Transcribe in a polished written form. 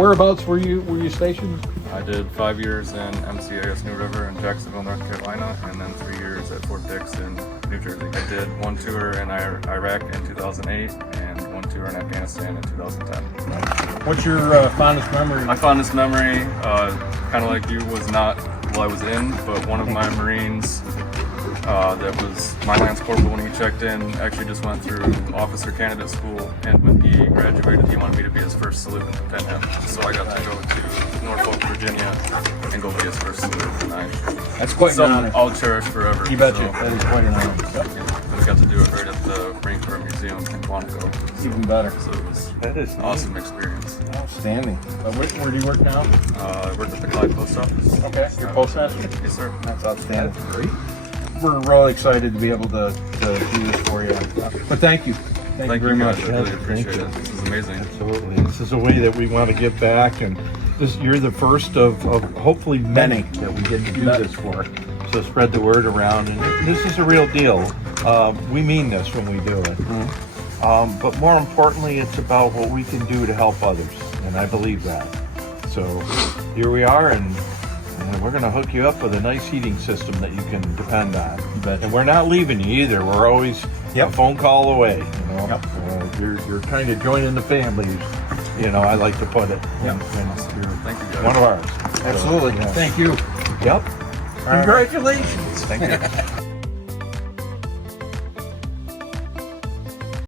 Whereabouts were you stationed? I did 5 years in MCAS New River in Jacksonville, North Carolina, and then 3 years at Fort Dix in New Jersey. I did one tour in Iraq in 2008 and one tour in Afghanistan in 2010. What's your fondest memory? My fondest memory, kind of like you, was not while I was in, but one of my Marines that was my lance corporal when he checked in actually just went through officer candidate school, and when he graduated he wanted me to be his first salute and pin him. So I got to go to Norfolk, Virginia and go be his first salute, and That's quite an honor. I'll cherish forever. You betcha. So, That is quite an honor. yeah, we got to do it right at the Marine Corps Museum in Quantico. Even better. So it was That is an awesome experience. Outstanding. Where do you work now? I worked at the Clyde Post Office. Okay. You're postmaster? Yes, sir. That's outstanding. That's great. We're really excited to be able to do this for you. But thank you. Thank you very much. Guys. I really appreciate it. This is amazing. Absolutely. This is a way that we want to give back, and you're the first of hopefully many that we get to do this for. So spread the word around, and this is a real deal. We mean this when we do it. But more importantly, it's about what we can do to help others, and I believe that. So here we are, and we're going to hook you up with a nice heating system that you can depend on. And we're not leaving you either. We're always a phone call away. You know, you're kind of joining the family. You know, I like to put it. Yep. And you're Thank you, guys. one of ours. Absolutely. So, yeah. Thank you. Yep. Congratulations. Thank you.